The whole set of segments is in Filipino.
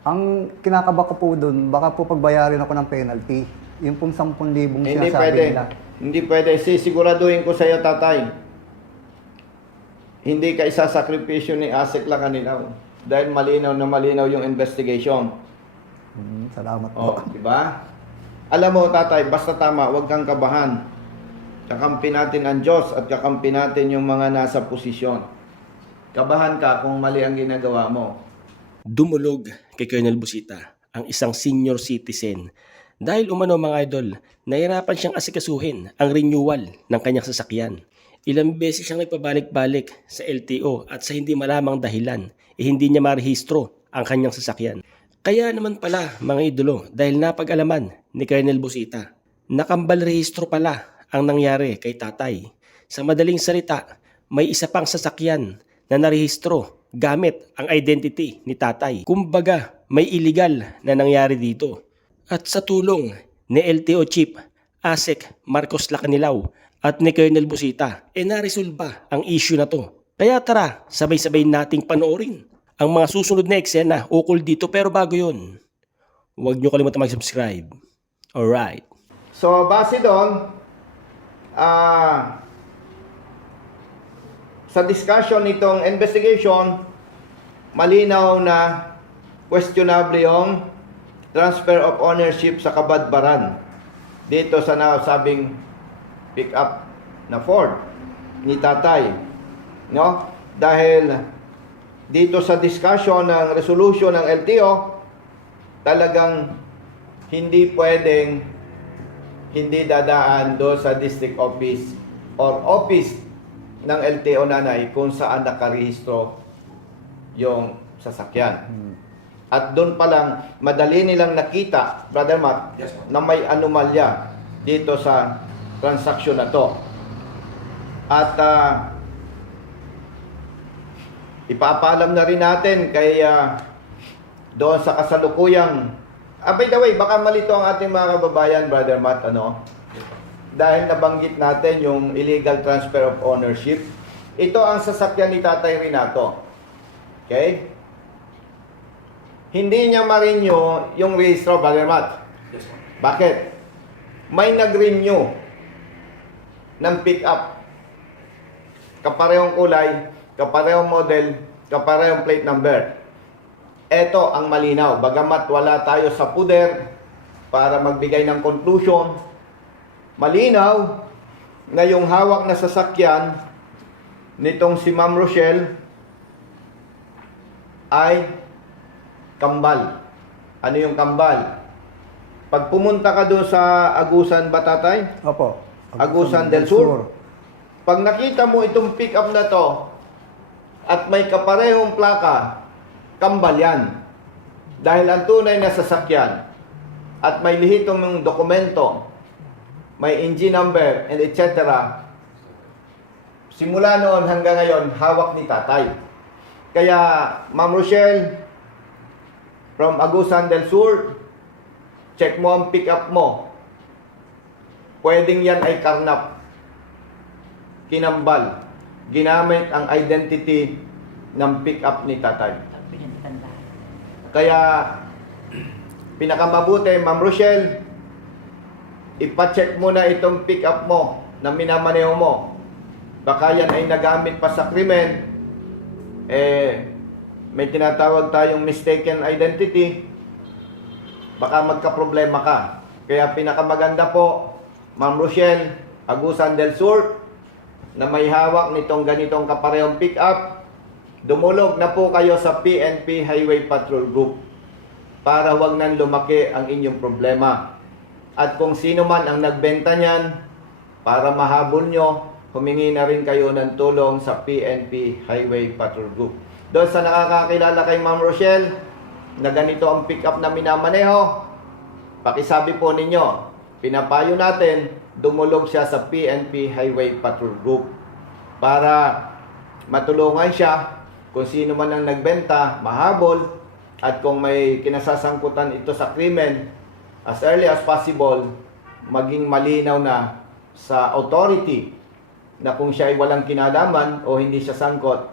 Ang kinakaba ko po doon, baka po pagbayarin ako ng penalty. Yung pong 10,000 Hindi sinasabi pwede. nila. Hindi pwede. Sisiguraduhin ko sa iyo, tatay. Hindi ka isasakripisyo ni ASEC Lacaninaw. Dahil malinaw na malinaw yung investigation. Salamat Oh, po. di ba? Alam mo, tatay, basta tama, huwag kang kabahan. Kakampi natin ang Diyos at kakampi natin yung mga nasa posisyon. Kabahan ka kung mali ang ginagawa mo. Dumulog kay Colonel Busita ang isang senior citizen dahil umano mga idol, nahirapan siyang asikasuhin ang renewal ng kanyang sasakyan. Ilang beses siyang nagpabalik-balik sa LTO at sa hindi malamang dahilan, hindi niya marehistro ang kanyang sasakyan. Kaya naman pala mga idolo, dahil napag-alaman ni Colonel Busita, nakambal rehistro pala ang nangyari kay tatay. Sa madaling salita, may isa pang sasakyan na narehistro gamit ang identity ni tatay. Kumbaga, may illegal na nangyari dito. At sa tulong ni LTO Chief ASEC Marcos Lacanilao at ni Colonel Busita, naresolba ang issue na to. Kaya tara, sabay-sabay nating panoorin ang mga susunod na eksena ukol dito. Pero bago yun, huwag nyo kalimutan mag-subscribe. Alright. So, base doon, sa discussion nitong investigation, malinaw na questionable yung transfer of ownership sa Kabadbaran dito sa nasabing pick-up na Ford ni tatay. No? Dahil dito sa discussion ng resolution ng LTO, talagang hindi pwedeng hindi dadaan doon sa district office or office ng LTO nanay kung saan nakarehistro yung sasakyan. At doon pa lang, madali nilang nakita, Brother Matt, na may anomalya dito sa transaksyon na to. At ipapaalam na rin natin kay doon sa kasalukuyang by the way, baka malito ang ating mga kababayan, Brother Matt, dahil nabanggit natin yung illegal transfer of ownership. Ito ang sasakyan ni Tatay Renato. Okay? Hindi niya ma-renew yung rehistro, Brother Matt. Bakit? May nag-renew ng pick-up. Kaparehong kulay, kaparehong model, kaparehong plate number. Ito ang malinaw. Bagamat wala tayo sa puder para magbigay ng conclusion, malinaw na yung hawak na sasakyan nitong si Ma'am Rochelle ay kambal. Ano yung kambal? Pag pumunta ka doon sa Agusan ba, tatay? Opo. Agusan del Sur. Pag nakita mo itong pick-up na to at may kaparehong plaka, kambal yan. Dahil ang tunay na sasakyan at may lihitong ng dokumento, may engine number, and etc. Simula noon hanggang ngayon, hawak ni tatay. Kaya, Ma'am Rochelle, from Agusan del Sur, check mo ang pick-up mo. Pwedeng yan ay karnap. Kinambal. Ginamit ang identity ng pick-up ni tatay. Kaya, pinakamabuti, Ma'am Rochelle, ipacheck mo na itong pick-up mo na minamaneho mo. Baka yan ay nagamit pa sa krimen. May tinatawag tayong mistaken identity. Baka magka-problema ka. Kaya pinakamaganda po, Ma'am Rochelle, Agusan del Sur, na may hawak nitong ganitong kaparehong pick-up, dumulog na po kayo sa PNP Highway Patrol Group para wag nang lumaki ang inyong problema. At kung sino man ang nagbenta niyan, para mahabol nyo, humingi na rin kayo ng tulong sa PNP Highway Patrol Group. Doon sa nakakakilala kay Ma'am Rochelle, na ganito ang pick-up na minamaneho, pakisabi po ninyo, pinapayo natin, dumulog siya sa PNP Highway Patrol Group para matulungan siya kung sino man ang nagbenta, mahabol, at kung may kinasasangkutan ito sa krimen, as early as possible, maging malinaw na sa authority na kung siya ay walang kinalaman o hindi siya sangkot,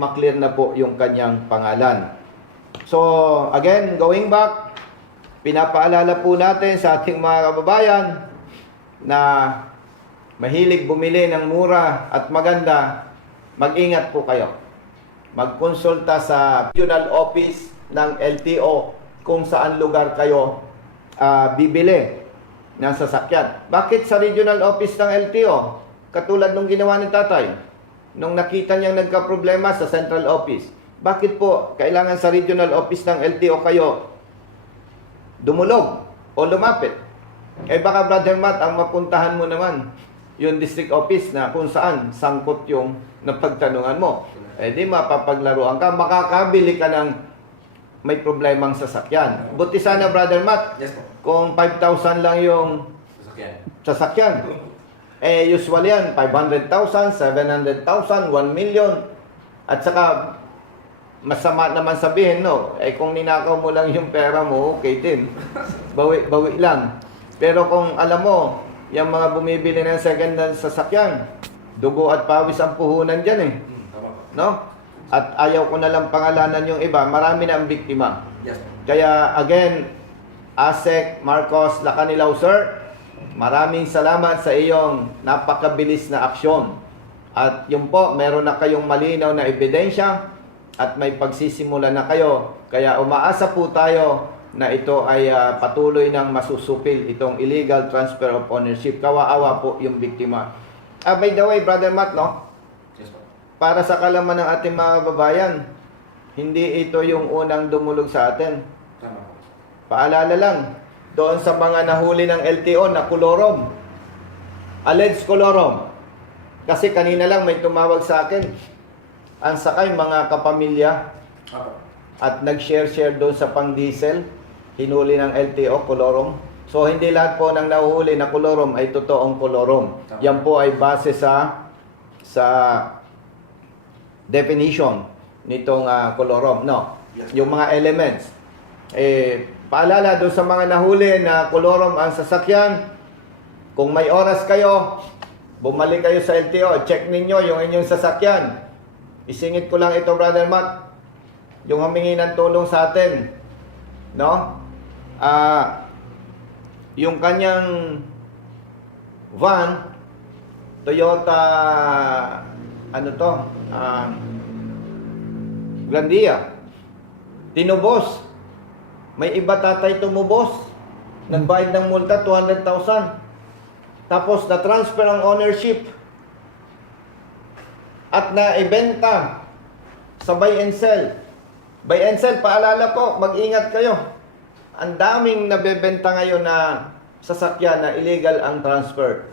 maklear na po yung kanyang pangalan. So, again, going back, pinapaalala po natin sa ating mga kababayan na mahilig bumili ng mura at maganda, mag-ingat po kayo. Magkonsulta sa regional office ng LTO kung saan lugar kayo bibili ng sasakyan. Bakit sa regional office ng LTO? Katulad nung ginawa ni tatay, nung nakita niyang nagka-problema sa central office. Bakit po kailangan sa regional office ng LTO kayo dumulog o lumapit? Baka Brother Matt, ang mapuntahan mo naman yung district office na kung saan sangkot yung napagtanungan mo. Di mapapaglaruan ka, makakabili ka ng may problemang sasakyan. Buti sana, Brother Matt, Yes po. kung 5,000 lang yung sasakyan. Usually yan, 500,000, 700,000, 1 million. At saka, masama naman sabihin, no? Kung ninakaw mo lang yung pera mo, okay din. Bawi lang. Pero kung alam mo, yung mga bumibili ng second-hand sasakyan, dugo at pawis ang puhunan dyan eh. No? At ayaw ko na lang pangalanan yung iba, marami na ang biktima. Yes. Kaya again, ASEC Marcos Lacanilaw, sir, maraming salamat sa iyong napakabilis na aksyon. At yun po, meron na kayong malinaw na ebidensya at may pagsisimula na kayo. Kaya umaasa po tayo na ito ay patuloy ng masusupil itong illegal transfer of ownership. Kawaawa po yung biktima. By the way, Brother Matt, no? Yes po. Para sa kalaman ng ating mga babayan, hindi ito yung unang dumulog sa atin. Tama po. Paalala lang, doon sa mga nahuli ng LTO na kulorom, alleged kulorom. Kasi kanina lang may tumawag sa akin, ang sakay mga kapamilya Apo. at nag-share doon sa pang-diesel, hinuli ng LTO, kulorom. So hindi lahat po ng nahuhuli na kulorom ay totoong kulorom. Yan po ay base sa definition nitong kulorom, no? Yung mga elements. Paalala doon sa mga nahuli na kulorom ang sasakyan, kung may oras kayo, bumalik kayo sa LTO, check ninyo yung inyong sasakyan. Isingit ko lang ito, Brother Matt, yung humingi ng tulong sa atin, no? Yung kanyang van, Toyota, Grandia, tinubos. May iba tatay tumubos. Nagbayad ng multa, 200,000. Tapos na-transfer ang ownership. At na-ibenta sa buy and sell. Buy and sell, paalala po, mag-ingat kayo. Ang daming nabebenta ngayon na sasakyan na illegal ang transfer.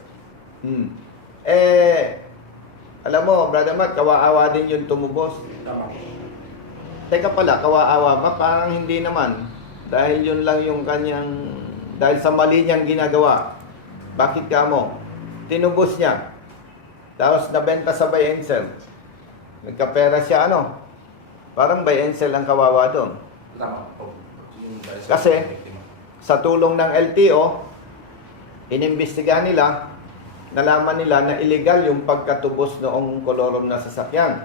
Alam mo, Brother Matt, kawaawa din yung tumubos. Tama po. Teka pala, kawaawa ba? Parang hindi naman. Dahil yun lang yung kanyang, dahil sa mali niyang ginagawa. Bakit ka mo? Tinubos niya. Tapos nabenta sa buy and sell. Nagkapera siya, parang buy and sell ang kawawa doon. Tama po. Yung dahil sa Kasi, biktima. sa tulong ng LTO, inimbestigahan nila, nalaman nila na illegal yung pagkatubos noong kolorom na sasakyan.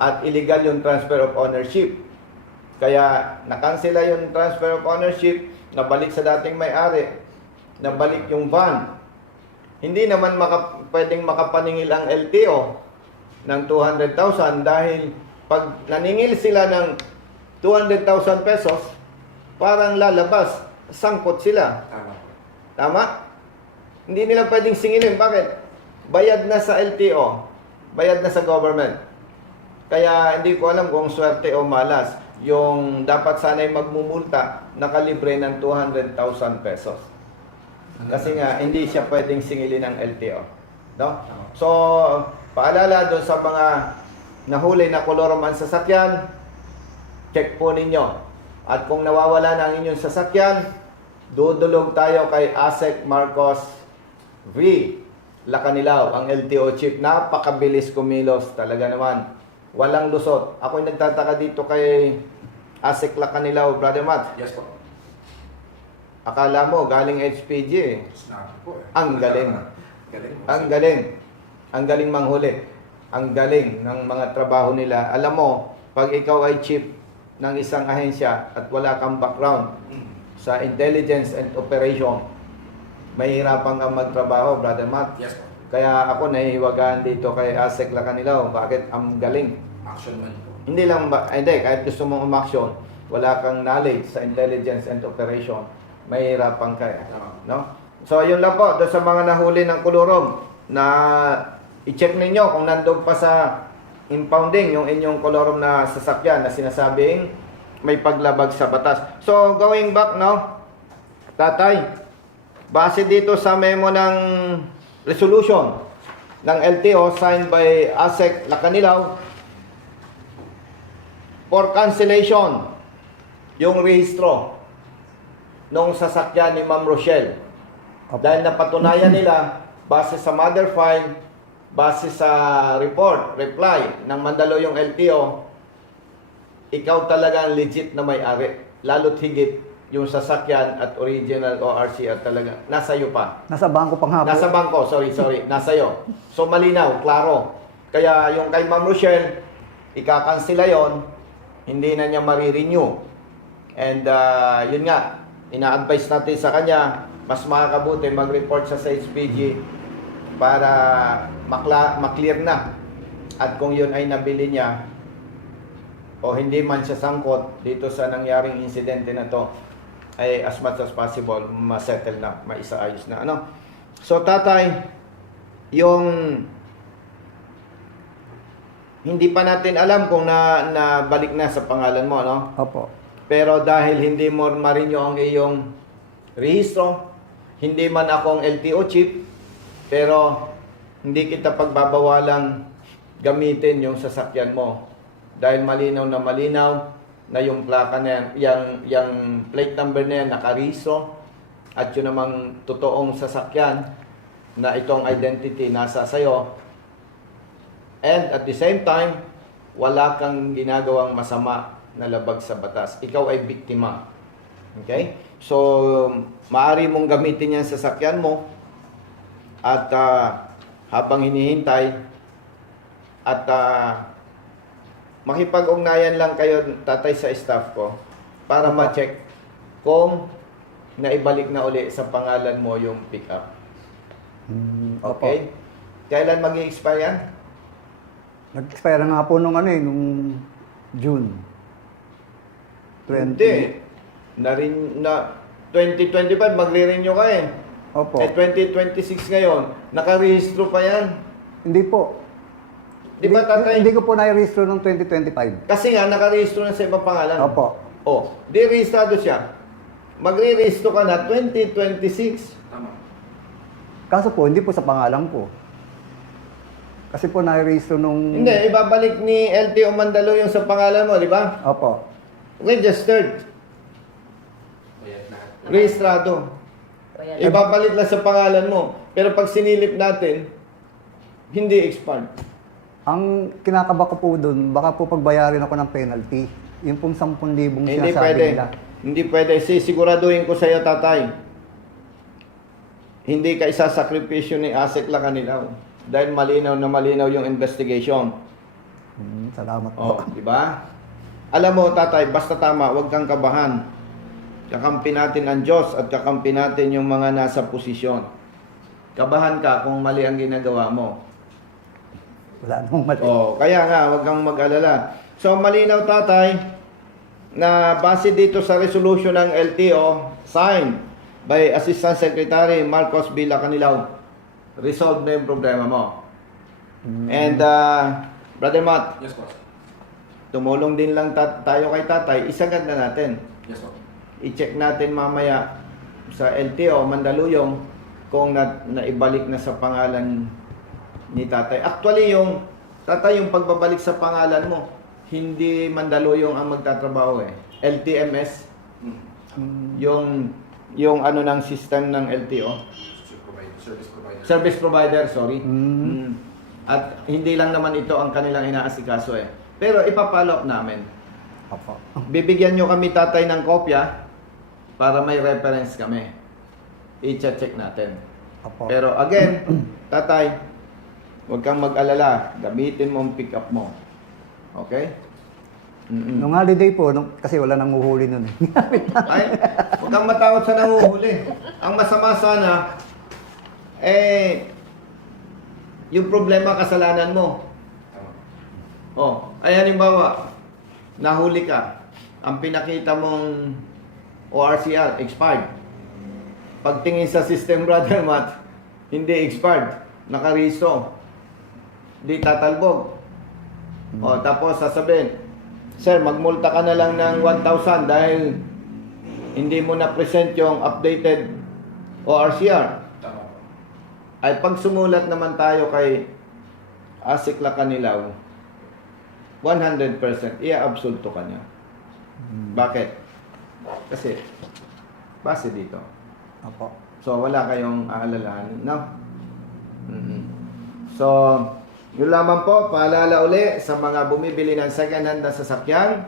At illegal yung transfer of ownership. Kaya nakansela yung transfer of ownership, nabalik sa dating may-ari, nabalik yung van. Hindi naman pwedeng makapaningil ang LTO ng 200,000 dahil pag naningil sila ng 200,000 pesos, parang lalabas, sangkot sila. Tama po. Tama? Hindi nila pwedeng singilin. Bakit? Bayad na sa LTO. Bayad na sa government. Kaya hindi ko alam kung swerte o malas. Yung dapat sana'y magmumulta, nakalibre ng 200,000 pesos. Kasi nga, hindi siya pwedeng singilin ng LTO. No? So, paalala doon sa mga nahuli na koloroman sasakyan, check po ninyo. At kung nawawala na ang inyong sasakyan, dudulog tayo kay ASEC Marcos V. Lacanilaw, ang LTO chief. Napakabilis kumilos talaga naman. Walang lusot. Ako'y nagtataka dito kay ASEC Lacanilaw, Brother Matt. Yes po. Akala mo, galing HPG eh. Snap po eh. Ang galing. Galing po. Ang galing. Ang galing manghuli. Ang galing ng mga trabaho nila. Alam mo, pag ikaw ay chief ng isang ahensya at wala kang background sa intelligence and operation, mahirapan kang magtrabaho, Brother Matt. Yes po. Kaya ako nahihiwagaan dito kay Asek Lacanilaw. Bakit? Ang galing. Action man po. Hindi lang ba, hindi, kahit gusto mong umaksyon, wala kang knowledge sa intelligence and operation, mahirapan ka. Tama. No? So, yun lang po, doon sa mga nahuli ng kulurom, na i-check ninyo kung nandun pa sa impounding yung inyong kolorom na sasakyan na sinasabing may paglabag sa batas. So, going back, no? Tatay, base dito sa memo ng resolution ng LTO signed by Asek Lacanilaw for cancellation yung rehistro nung sasakyan ni Ma'am Rochelle. Dahil napatunayan nila base sa mother file, base sa reply ng Mandaluyong LTO, ikaw talaga ang legit na may-ari. Lalo't higit yung sasakyan at original ORCR talaga. Nasa iyo pa. Nasa bangko pa nga po. Nasa bangko, sorry. Nasa iyo. So malinaw, klaro. Kaya yung kay Ma'am Rochelle, ikakansela yon, hindi na niya marirenew. And yun nga, ina-advise natin sa kanya, mas makakabuti mag-report siya sa HPG para maklear na. At kung yun ay nabili niya, o hindi man siya sangkot dito sa nangyaring insidente na to, ay as much as possible, masettle na, maisaayos na. Ano? So, tatay, yung hindi pa natin alam kung nabalik na sa pangalan mo, no? Opo. Pero dahil hindi mo marinyo ang iyong rehistro, hindi man akong LTO chief, pero hindi kita pagbabawalang gamitin yung sasakyan mo. Dahil malinaw na yung plaka na yan, yung plate number na yan nakarehistro, at yun namang totoong sasakyan na itong identity nasa sayo. And at the same time, wala kang ginagawang masama na labag sa batas. Ikaw ay biktima. Okay? So, maaari mong gamitin yan sa sasakyan mo at habang hinihintay at makipag-ugnayan lang kayo, tatay, sa staff ko para ma-check kung naibalik na uli sa pangalan mo yung pick-up. Opo. Okay? Kailan mag-i-expire yan? Nag-expire nga po nung June. 20. Hindi. Na 2025, magre-renew ka eh. Opo. Eh, 2026 ngayon, nakarehistro pa yan. Hindi po. Di ba, tatay? Hindi ko po na-register noong 2025. Kasi nga, nakarehistro na sa ibang pangalan. Opo. Oh, di rehistrado siya. Magre-rehistro ka na 2026. Tama. Kaso po, hindi po sa pangalan ko. Kasi po na-register nung... Hindi, ibabalik ni LTO Mandaluyong sa pangalan mo, di ba? Opo. Registered. Bayad na. Rehistrado. Ibabalik lang sa pangalan mo. Pero pag sinilip natin, hindi expired. Ang kinakaba ko po doon, baka po pagbayarin ako ng penalty. Yung pong 10,000 Hindi sinasabi pwede. nila. Hindi pwede. Siguraduhin ko sa iyo, tatay. Hindi ka isasakripisyo ni Asek Lacanilaw. Dahil malinaw na malinaw yung investigation. Salamat Oh, po. di ba? Alam mo, tatay, basta tama, huwag kang kabahan. Kakampi natin ang Diyos at kakampi natin yung mga nasa posisyon. Kabahan ka kung mali ang ginagawa mo. Wala namang mali. Oh, kaya nga, huwag kang mag-alala. So, malinaw, tatay, na base dito sa resolution ng LTO, signed by Assistant Secretary Marcos B. Lacanilaw, resolve na yung problema mo. And, Brother Matt, Yes po. tumulong din lang tayo kay tatay, isagad na natin. Yes po. I-check natin mamaya sa LTO, Mandaluyong, kung naibalik na sa pangalan ni tatay. Actually, yung tatay, yung pagbabalik sa pangalan mo, hindi Mandaluyong ang magtatrabaho eh. LTMS, yung ano ng system ng LTO. Service provider, sorry. At hindi lang naman ito ang kanilang inaasikaso eh. Pero ipapollow up namin. Opo. Bibigyan nyo kami, tatay, ng kopya para may reference kami. I-check natin. Opo. Pero again, tatay, huwag kang mag-alala. Gamitin mo ang pick-up mo. Okay? Nung holiday po, kasi wala nang uhuli nun eh. Ay, huwag kang matakot sa nanguhuli. Ang masama sana, yung problema, kasalanan mo. Oh, ay halimbawa, nahuli ka. Ang pinakita mong ORCR, expired. Pagtingin sa system, Brother Matt, hindi expired. Nakaristo. Di tatalbog. O, tapos sasabihin, Sir, magmulta ka na lang ng 1,000 dahil hindi mo na-present yung updated ORCR. Tama po. Ay pag sumulat naman tayo kay Asikla Kanilaw, 100% i-absolto ka niya. Bakit? Kasi base dito. Opo. So wala kayong aalalahanin, no? So, yun lamang po, paalala uli sa mga bumibili ng second hand na sasakyan,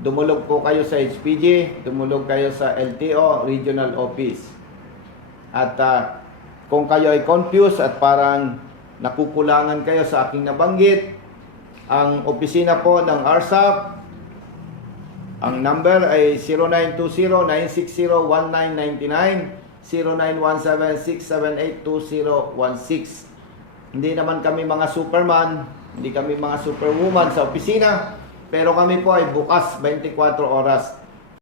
dumulog po kayo sa HPG, dumulog kayo sa LTO, Regional Office. At kung kayo ay confused at parang nakukulangan kayo sa aking nabanggit, ang opisina po ng RSAP, ang number ay 0920-960-1999, 0917-678-2016. Hindi naman kami mga superman, hindi kami mga superwoman sa opisina, pero kami po ay bukas 24 oras.